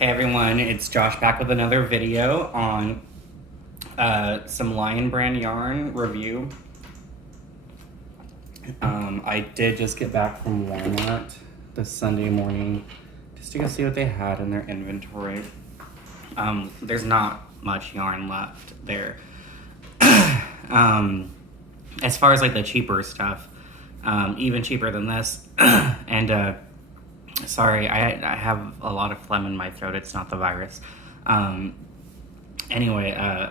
Hey everyone, it's Josh back with another video on some Lion Brand yarn review. I did just get back from Walmart this Sunday morning just to go see what they had in their inventory. There's not much yarn left there. As far as like the cheaper stuff, even cheaper than this. And sorry, I have a lot of phlegm in my throat. It's not the virus. Anyway,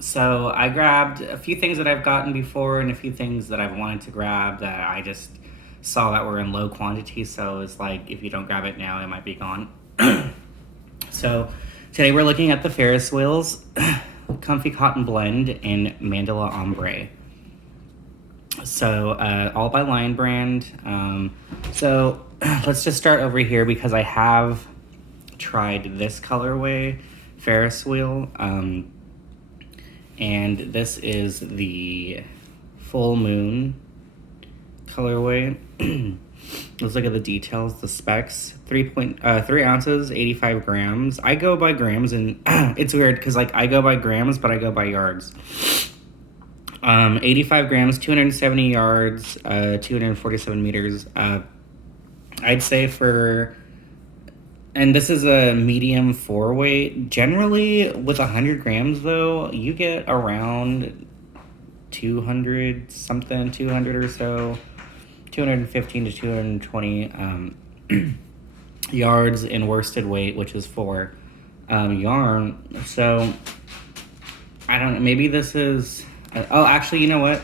so I grabbed a few things that I've gotten before and a few things that I've wanted to grab that I just saw that were in low quantity. So it's like, if you don't grab it now, it might be gone. So today we're looking at the Ferris Wheels Comfy Cotton Blend in Mandala Ombre. So all by Lion Brand. So let's just start over here because I have tried this colorway, Ferris Wheel. And this is the full moon colorway. Let's look at the details, the specs. 3 ounces, 85 grams. I go by grams, and it's weird because like I go by grams, but I go by yards. 85 grams, 270 yards, 247 meters. I'd say and this is a medium 4-weight. Generally, with 100 grams, though, you get around 200 something, 200 or so, 215 to 220 yards in worsted weight, which is for yarn. So, I don't know, maybe this is... oh, actually, you know what?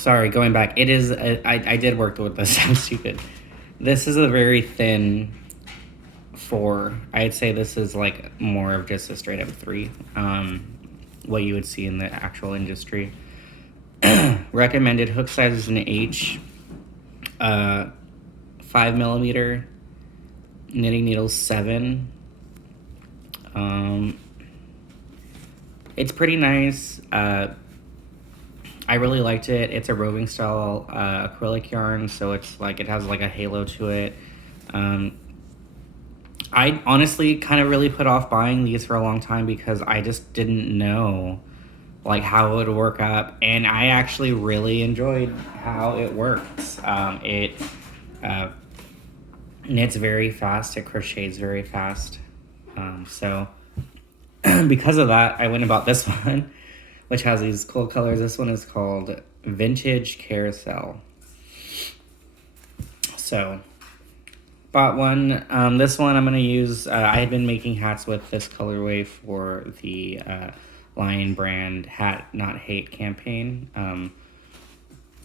Sorry, going back. It is... I did work with this. I'm stupid. This is a very thin... 4. I'd say this is like more of just a straight up 3, what you would see in the actual industry. Recommended hook size is an H, 5mm, knitting needles 7. It's pretty nice. I really liked it. It's a roving style acrylic yarn, so it's like it has like a halo to it. I honestly kind of really put off buying these for a long time because I just didn't know like how it would work up, and I actually really enjoyed how it works. It knits very fast, it crochets very fast. So because of that, I went and bought this one, which has these cool colors. This one is called Vintage Carousel. So bought one. This one I'm going to use, I had been making hats with this colorway for the Lion Brand Hat Not Hate campaign.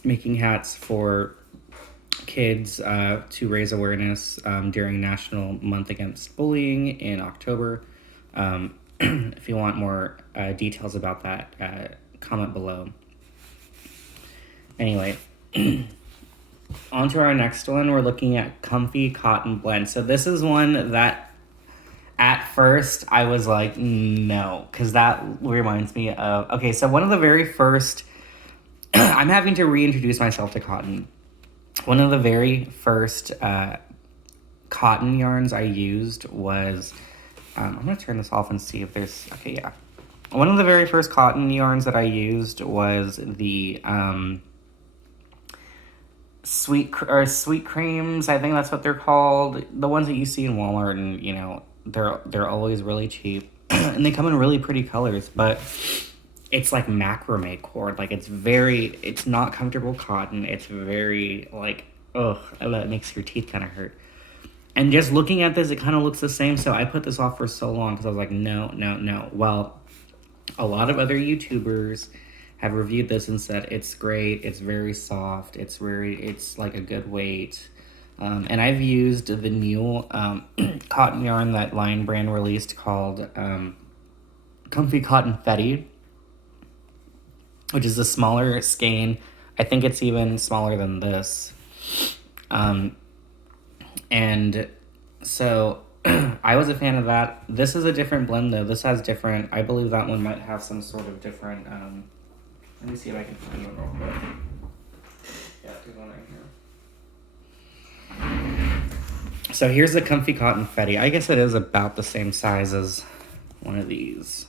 Making hats for kids to raise awareness during National Month Against Bullying in October. If you want more details about that, comment below. Anyway. On to our next one, we're looking at Comfy Cotton Blend. So this is one that at first I was like, no, because that reminds me of... Okay, so one of the very first... I'm having to reintroduce myself to cotton. One of the very first cotton yarns I used was... I'm going to turn this off and see if there's... Okay, yeah. One of the very first cotton yarns that I used was the... sweet creams, I think that's what they're called. The ones that you see in Walmart, and you know, they're always really cheap. And they come in really pretty colors, but it's like macrame cord. Like it's not comfortable cotton. It's very like, ugh, that makes your teeth kind of hurt. And just looking at this, it kind of looks the same. So I put this off for so long because I was like, no. Well, a lot of other YouTubers have reviewed this and said it's great, it's very soft, it's like a good weight. And I've used the new cotton yarn that Lion Brand released called Comfy Cotton-fetti, which is a smaller skein. I think it's even smaller than this. And so I was a fan of that. This is a different blend though. This has different, I believe that one might have some sort of different, let me see if I can find one real quick. Yeah, there's one right here. So here's the comfy cotton-fetti. I guess it is about the same size as one of these.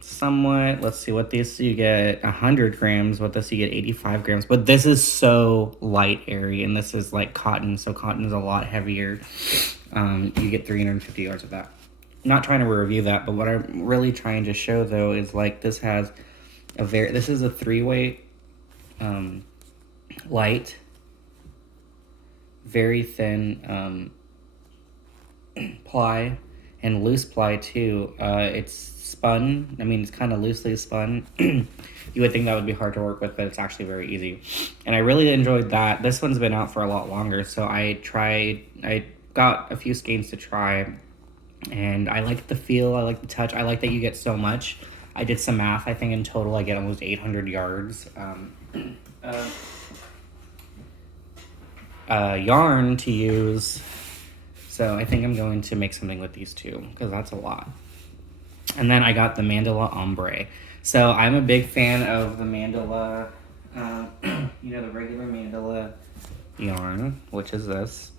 Somewhat. Let's see what this you get 100 grams. What this you get 85 grams. But this is so light, airy, and this is like cotton. So cotton is a lot heavier. You get 350 yards of that. Not trying to review that, but what I'm really trying to show though is like this has this is a 3-weight, light, very thin ply, and loose ply too. It's spun. I mean, it's kind of loosely spun. You would think that would be hard to work with, but it's actually very easy. And I really enjoyed that. This one's been out for a lot longer, so I got a few skeins to try, and I like the feel, I like the touch, I like that you get so much. I did some math. I think in total I get almost 800 yards. Yarn to use. So I think I'm going to make something with these two, because that's a lot. And then I got the Mandala Ombre. So I'm a big fan of the Mandala, the regular Mandala yarn, which is this.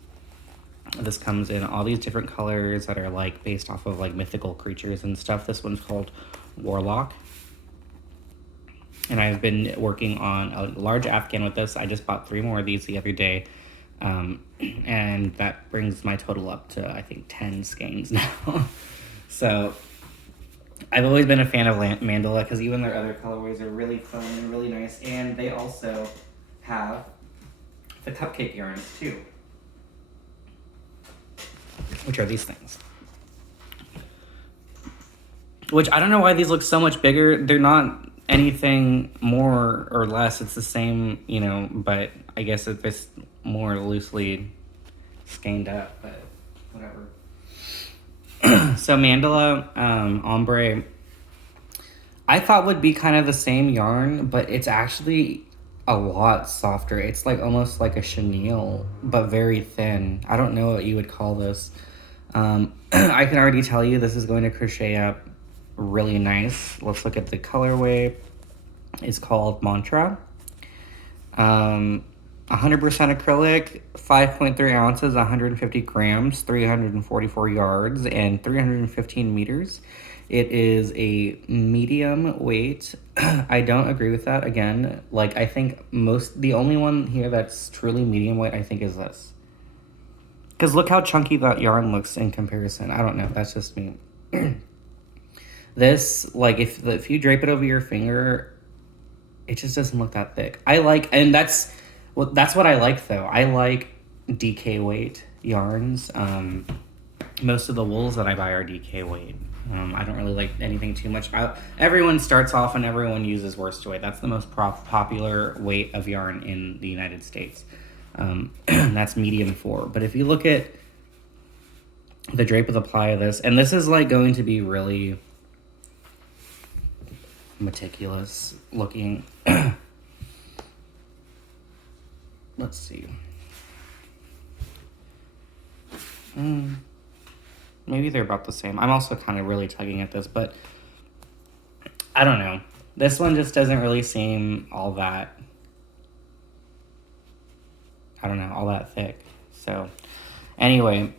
This comes in all these different colors that are like based off of like mythical creatures and stuff. This one's called Warlock. And I've been working on a large afghan with this. I just bought 3 more of these the other day. And that brings my total up to, I think, 10 skeins now. So I've always been a fan of Mandala because even their other colorways are really fun and really nice. And they also have the cupcake yarns too, which are these things. Which I don't know why these look so much bigger. They're not anything more or less. It's the same, but I guess it's just more loosely skeined up, but whatever. So Mandala Ombre, I thought would be kind of the same yarn, but it's actually a lot softer. It's like almost like a chenille, but very thin. I don't know what you would call this. I can already tell you this is going to crochet up really nice. Let's look at the colorway. It's called Mantra. 100% acrylic, 5.3 ounces, 150 grams, 344 yards, and 315 meters. It is a medium weight. I don't agree with that. Again, I think the only one here that's truly medium weight, I think, is this. Because look how chunky that yarn looks in comparison. I don't know. That's just me. This, if you drape it over your finger, it just doesn't look that thick. And that's what I like, though. I like DK weight yarns. Most of the wools that I buy are DK weight. I don't really like anything too much. Everyone starts off and everyone uses worsted weight. That's the most popular weight of yarn in the United States. That's medium 4. But if you look at the drape of the ply of this, and this is going to be really meticulous looking. Let's see. Maybe they're about the same. I'm also kind of really tugging at this, but I don't know. This one just doesn't really seem all that, all that thick. So anyway,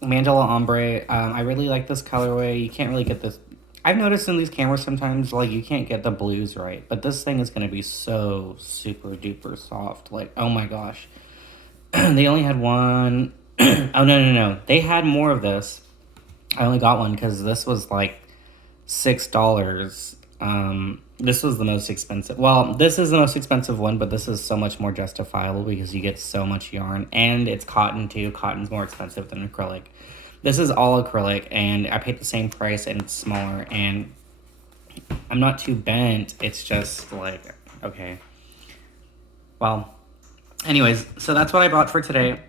Mandala Ombre. I really like this colorway. You can't really get this. I've noticed in these cameras sometimes, you can't get the blues right. But this thing is going to be so super duper soft. Oh my gosh. They only had one. Oh, no. They had more of this. I only got one because this was $6. This was the most expensive. Well, this is the most expensive one, but this is so much more justifiable because you get so much yarn. And it's cotton, too. Cotton's more expensive than acrylic. This is all acrylic, and I paid the same price, and it's smaller, and I'm not too bent. It's just okay. Well, anyways, so that's what I bought for today.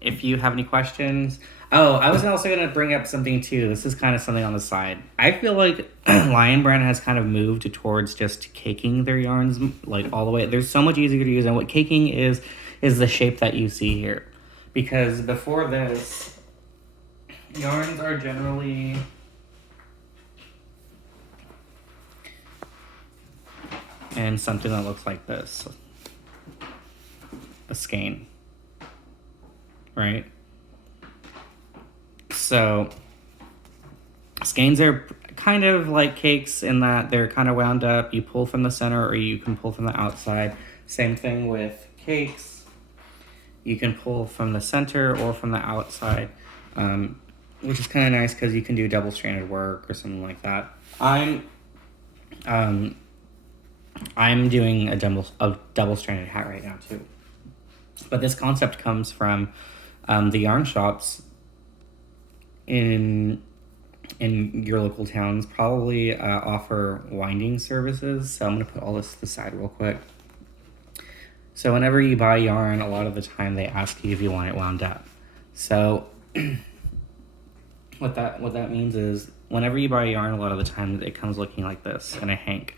If you have any questions... Oh, I was also going to bring up something, too. This is kind of something on the side. I feel like Lion Brand has kind of moved towards just caking their yarns, all the way. They're so much easier to use, and what caking is the shape that you see here. Because before this... yarns are generally and something that looks like this, a skein, right? So skeins are kind of like cakes in that they're kind of wound up. You pull from the center or you can pull from the outside. Same thing with cakes. You can pull from the center or from the outside, which is kind of nice because you can do double-stranded work or something like that. Um, I'm doing a double-stranded hat right now too. But this concept comes from the yarn shops in your local towns probably offer winding services. So I'm going to put all this to the side real quick. So whenever you buy yarn, a lot of the time they ask you if you want it wound up. So what that means is whenever you buy yarn, a lot of the time it comes looking like this in a hank.